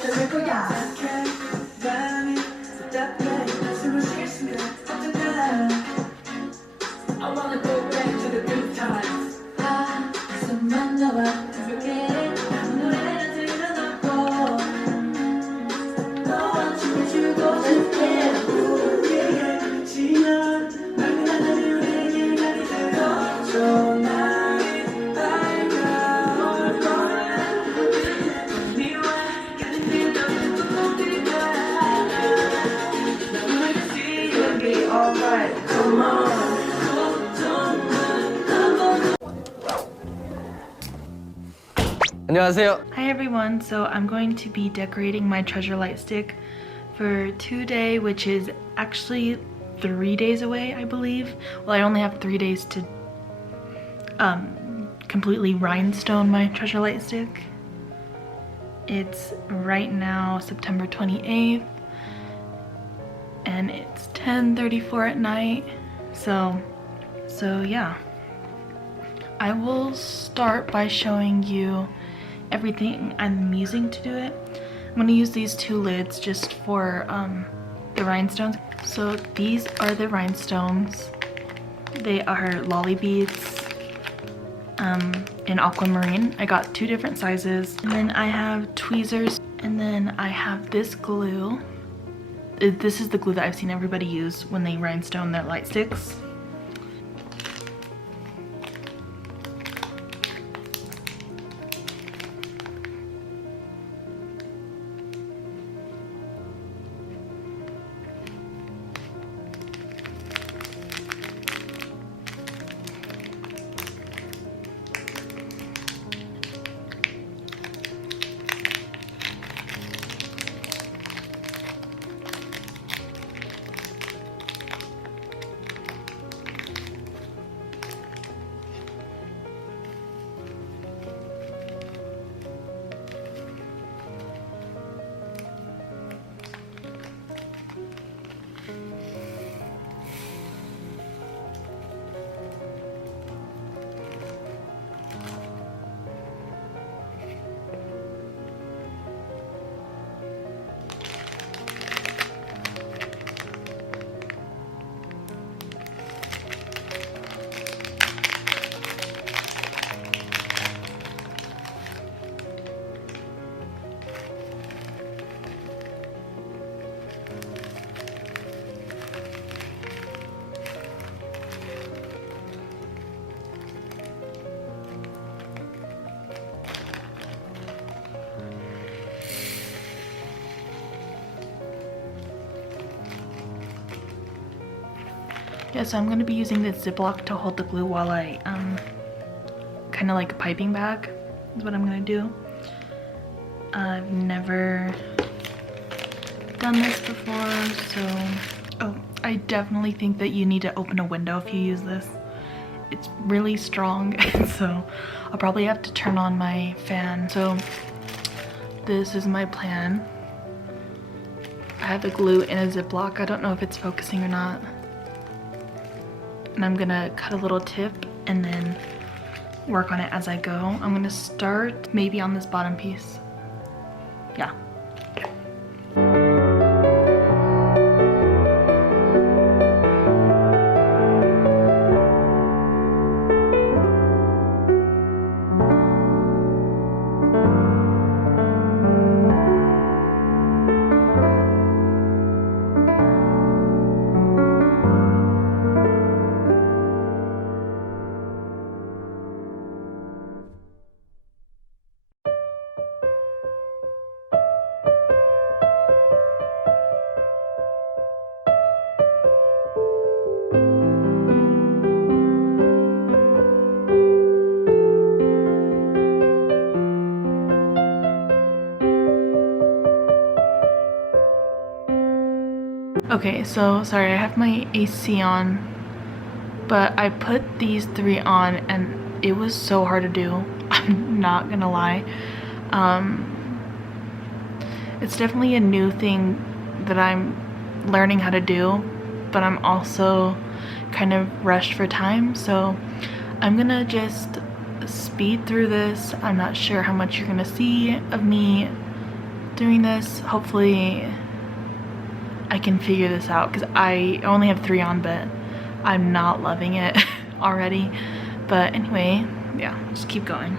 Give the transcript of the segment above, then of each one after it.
될 거야. I wanna go back to the good times. 가슴만 잡아 그렇게 노래를 들려놓고 너와 춤을 추고 싶게 우리의 끝이면 맑은 하늘이 우리에게 가리 되어줘. 나의 밝아올 거야. 네와 같은 일도 모든 거야. 너를 see you'll be alright. Come on. 안녕하세요. Hi everyone, so I'm going to be decorating my treasure light stick for 2-day, which is actually 3 days away, I believe. Well, I only have 3 days to completely rhinestone my treasure light stick. It's right now September 28th and it's 10:34 at night. So yeah. I will start by showing you everything I'm using to do it. I'm going to use these 2 lids just for the rhinestones. So these are the rhinestones. They are lolly beads in aquamarine. I got 2 different sizes. And then I have tweezers. And then I have this glue. This is the glue that I've seen everybody use when they rhinestone their light sticks. Yeah, so I'm going to be using this Ziploc to hold the glue while I, kind of like a piping bag is what I'm going to do. I've never done this before, so... Oh, I definitely think that you need to open a window if you use this. It's really strong, so I'll probably have to turn on my fan. So this is my plan. I have the glue in a Ziploc. I don't know if it's focusing or not. And I'm gonna cut a little tip and then work on it as I go. I'm gonna start maybe on this bottom piece. Yeah. Okay, so sorry, I have my AC on, but I put these 3 on and it was so hard to do. I'm not gonna lie. It's definitely a new thing that I'm learning how to do, but I'm also kind of rushed for time, so I'm gonna just speed through this. I'm not sure how much you're gonna see of me doing this. Hopefully I can figure this out because I only have 3 on, but I'm not loving it already. But anyway, yeah, just keep going.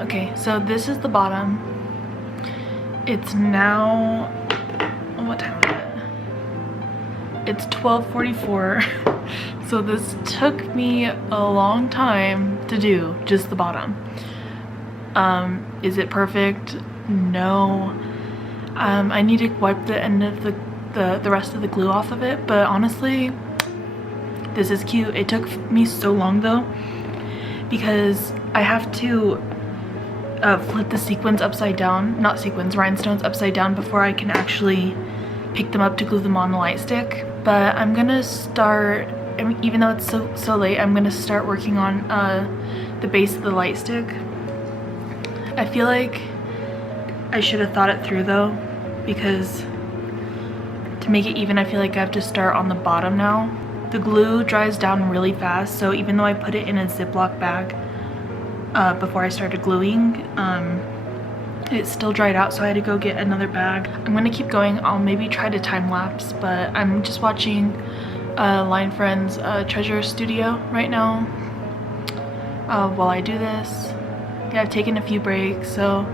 Okay, so this is the bottom. It's now, what time is it? It's 12:44. So this took me a long time to do, just the bottom. Is it perfect? No. I need to wipe the end of the rest of the glue off of it, but honestly, this is cute. It took me so long though, because I have to flip the sequins upside down, not sequins, rhinestones upside down before I can actually pick them up to glue them on the light stick. But I'm gonna start, even though it's so late, I'm gonna start working on the base of the light stick. I feel like I should have thought it through though, because to make it even, I feel like I have to start on the bottom now. The glue dries down really fast, so even though I put it in a Ziploc bag before I started gluing, it still dried out, so I had to go get another bag. I'm gonna keep going. I'll maybe try to time lapse, but I'm just watching Line Friends Treasure Studio right now while I do this. Yeah, I've taken a few breaks, so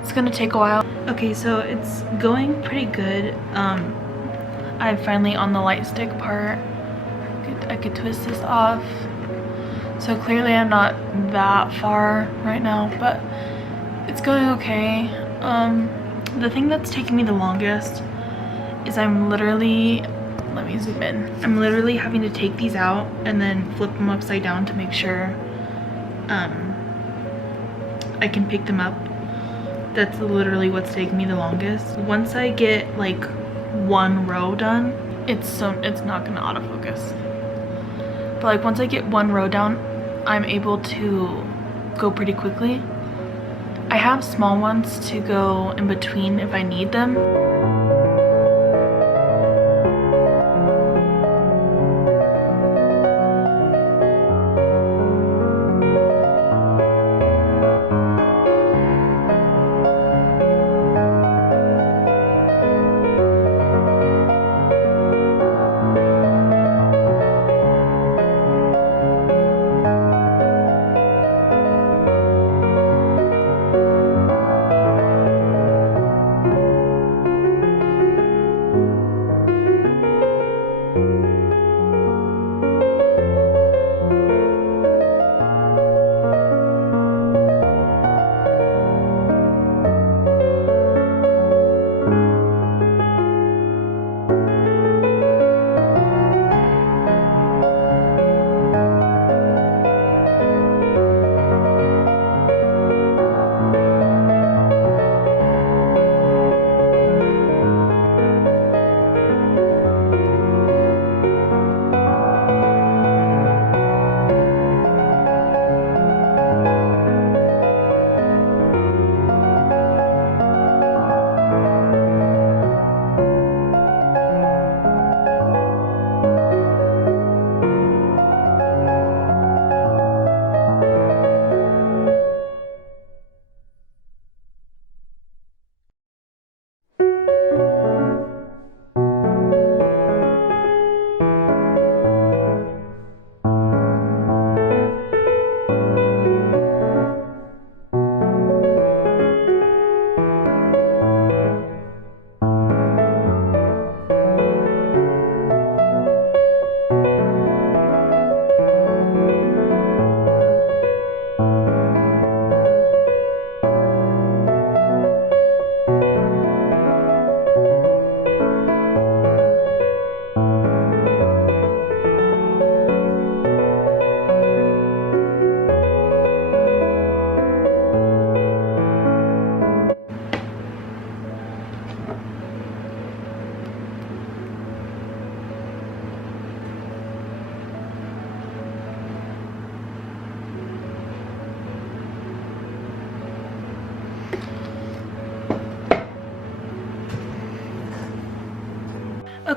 it's gonna take a while. Okay, so it's going pretty good. I'm finally on the light stick part. I could twist this off. So clearly I'm not that far right now, but it's going okay. The thing that's taking me the longest is I'm literally, let me zoom in. I'm literally having to take these out and then flip them upside down to make sure I can pick them up. That's literally what's taking me the longest. Once I get like one row done, it's not gonna autofocus. But like once I get one row down, I'm able to go pretty quickly. I have small ones to go in between if I need them.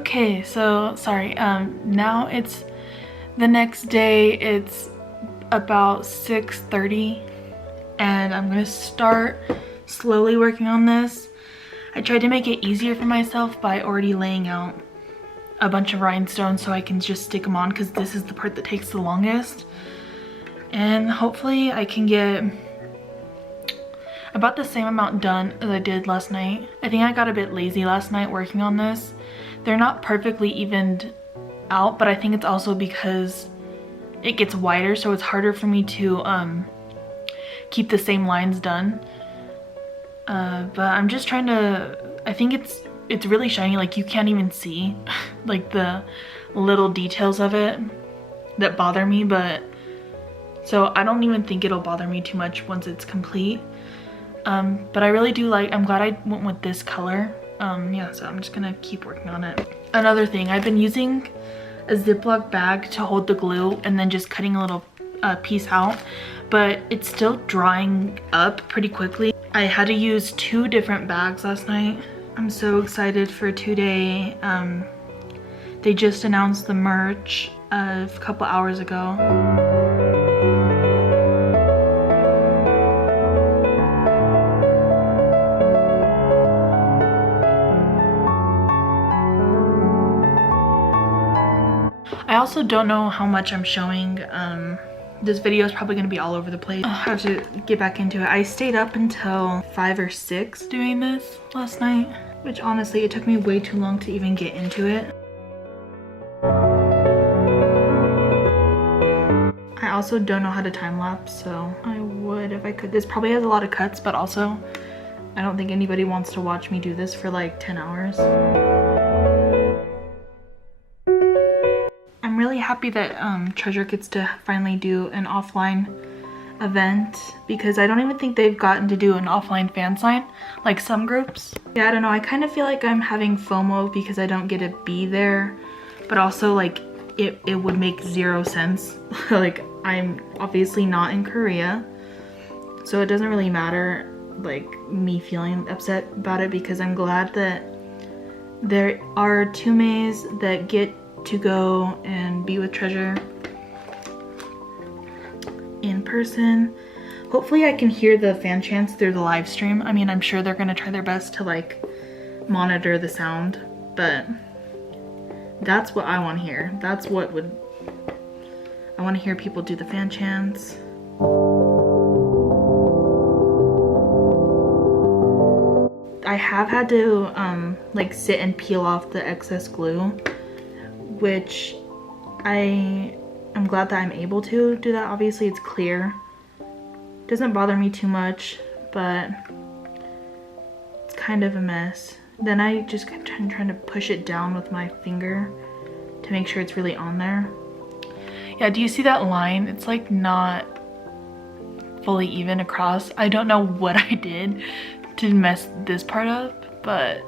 Okay, so sorry, now it's the next day. It's about 6:30 and I'm gonna start slowly working on this. I tried to make it easier for myself by already laying out a bunch of rhinestones so I can just stick them on, because this is the part that takes the longest. And hopefully I can get about the same amount done as I did last night. I think I got a bit lazy last night working on this. They're not perfectly evened out, but I think it's also because it gets wider, so it's harder for me to keep the same lines done. But I'm just trying to, I think it's really shiny, like you can't even see like the little details of it that bother me, but so I don't even think it'll bother me too much once it's complete. But I really do like, I'm glad I went with this color. Yeah, so I'm just gonna keep working on it. Another thing, I've been using a Ziploc bag to hold the glue and then just cutting a little piece out, but it's still drying up pretty quickly. I had to use 2 different bags last night. I'm so excited for teu-day. They just announced the merch a couple hours ago. I also don't know how much I'm showing. This video is probably going to be all over the place. I have to get back into it. I stayed up until 5 or 6 doing this last night, which honestly, it took me way too long to even get into it. I also don't know how to time lapse, so I would if I could. This probably has a lot of cuts, but also I don't think anybody wants to watch me do this for like 10 hours. I'm really happy that Treasure gets to finally do an offline event, because I don't even think they've gotten to do an offline fan sign like some groups. Yeah, I don't know, I kind of feel like I'm having FOMO because I don't get to be there, but also like it would make 0 sense. Like I'm obviously not in Korea, so it doesn't really matter like me feeling upset about it, because I'm glad that there are 2 Mays that get to go and be with Treasure in person. Hopefully I can hear the fan chants through the live stream. I mean, I'm sure they're gonna try their best to like monitor the sound, but that's what I want to hear. That's what would, I want to hear people do the fan chants. I have had to like sit and peel off the excess glue, which I'm glad that I'm able to do that. Obviously it's clear. Doesn't bother me too much, but it's kind of a mess. Then I just kept trying to push it down with my finger to make sure it's really on there. Yeah, do you see that line? It's like not fully even across. I don't know what I did to mess this part up, but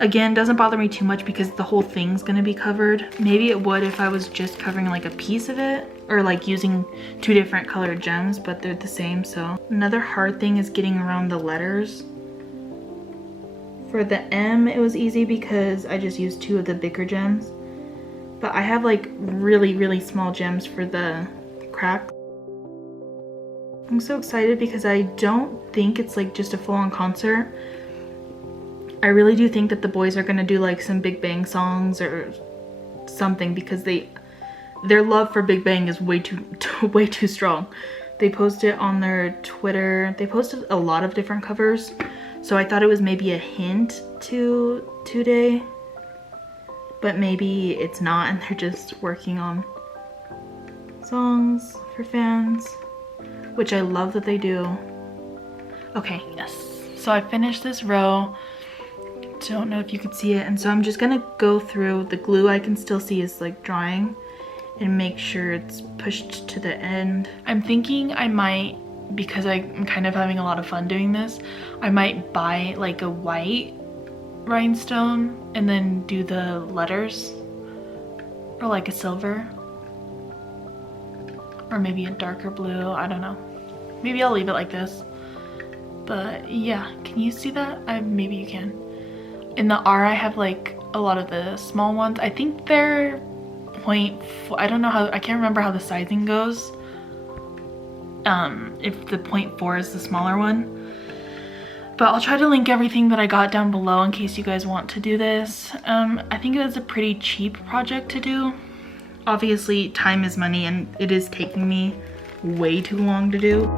again, doesn't bother me too much because the whole thing's gonna be covered. Maybe it would if I was just covering like a piece of it, or like using 2 different colored gems, but they're the same. So another hard thing is getting around the letters. For the M, it was easy because I just used 2 of the bigger gems, but I have like really small gems for the crack. I'm so excited because I don't think it's like just a full-on concert. I really do think that the boys are gonna do like some Big Bang songs or something, because their love for Big Bang is way too strong. They posted on their Twitter, they posted a lot of different covers, so I thought it was maybe a hint to teu-day, but maybe it's not and they're just working on songs for fans, which I love that they do. Okay, yes, so I finished this row. Don't know if you could see it, and so I'm just gonna go through the glue. I can still see is like drying, and make sure it's pushed to the end. I'm thinking I might, because I'm kind of having a lot of fun doing this, I might buy like a white rhinestone and then do the letters, or like a silver, or maybe a darker blue. I don't know, maybe I'll leave it like this. But yeah, can you see that? Maybe you can. In the R I have like a lot of the small ones. I think they're I don't know how, I can't remember how the sizing goes. If the 0.4 is the smaller one. But I'll try to link everything that I got down below in case you guys want to do this. I think it was a pretty cheap project to do. Obviously, time is money and it is taking me way too long to do.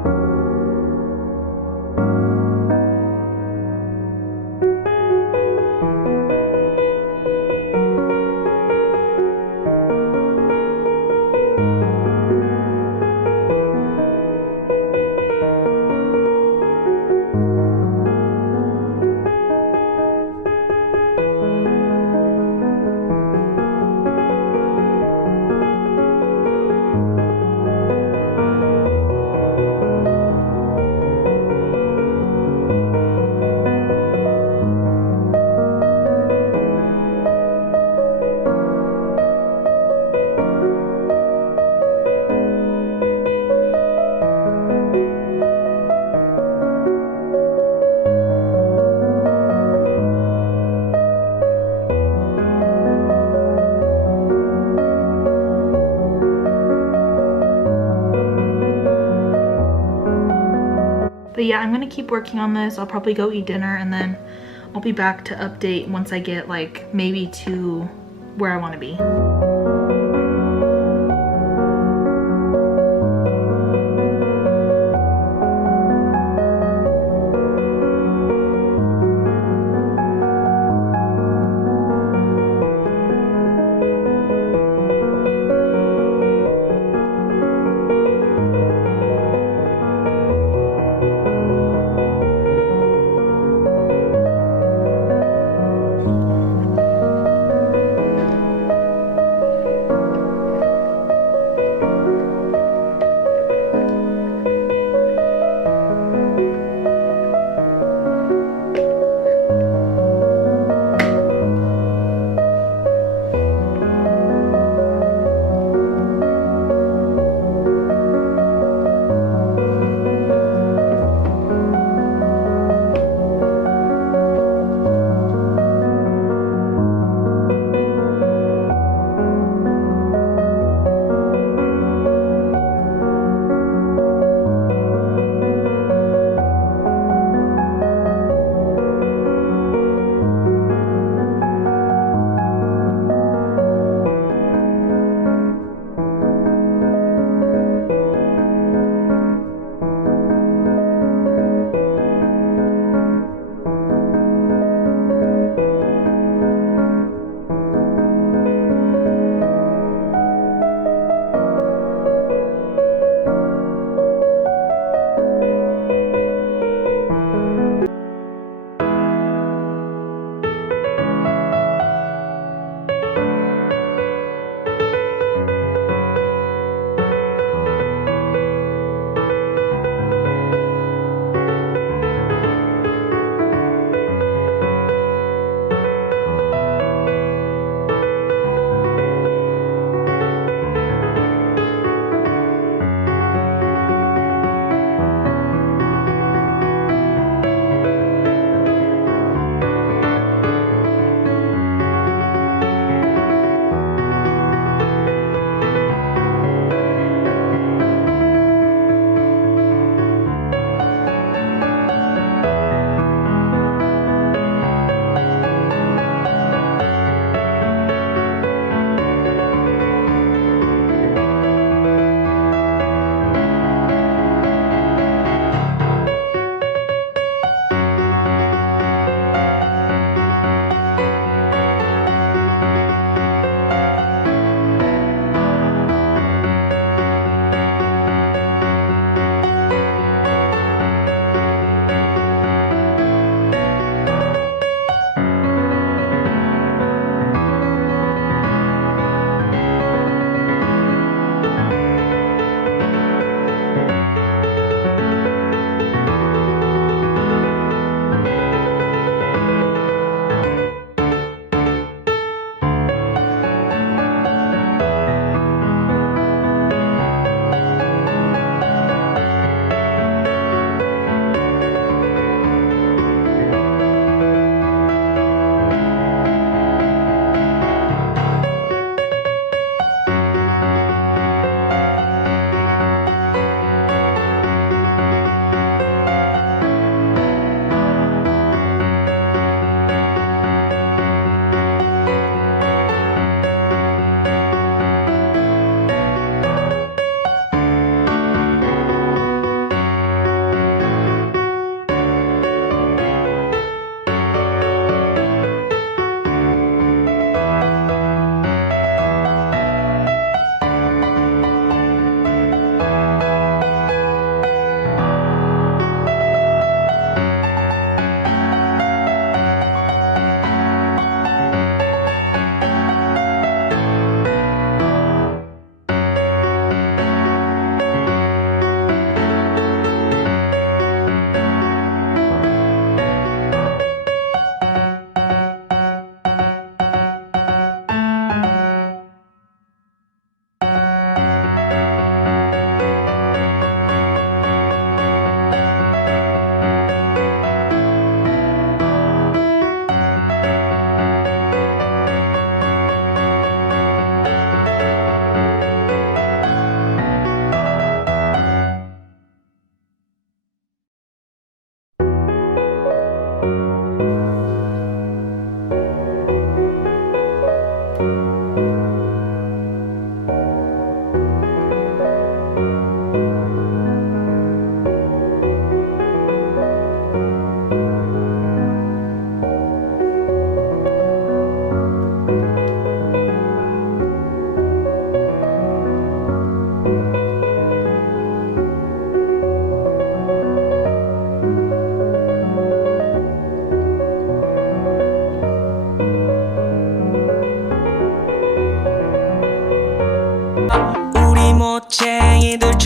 But yeah, I'm gonna keep working on this. I'll probably go eat dinner and then I'll be back to update once I get like maybe to where I want to be.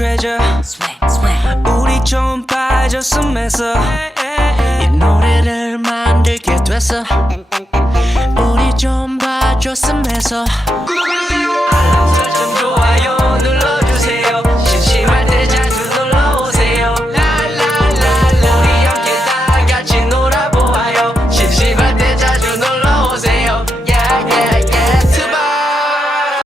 treasure 우리 좀 빠졌음 해서 이 노래를 만들게 됐어 우리 좀 봐줬음 해서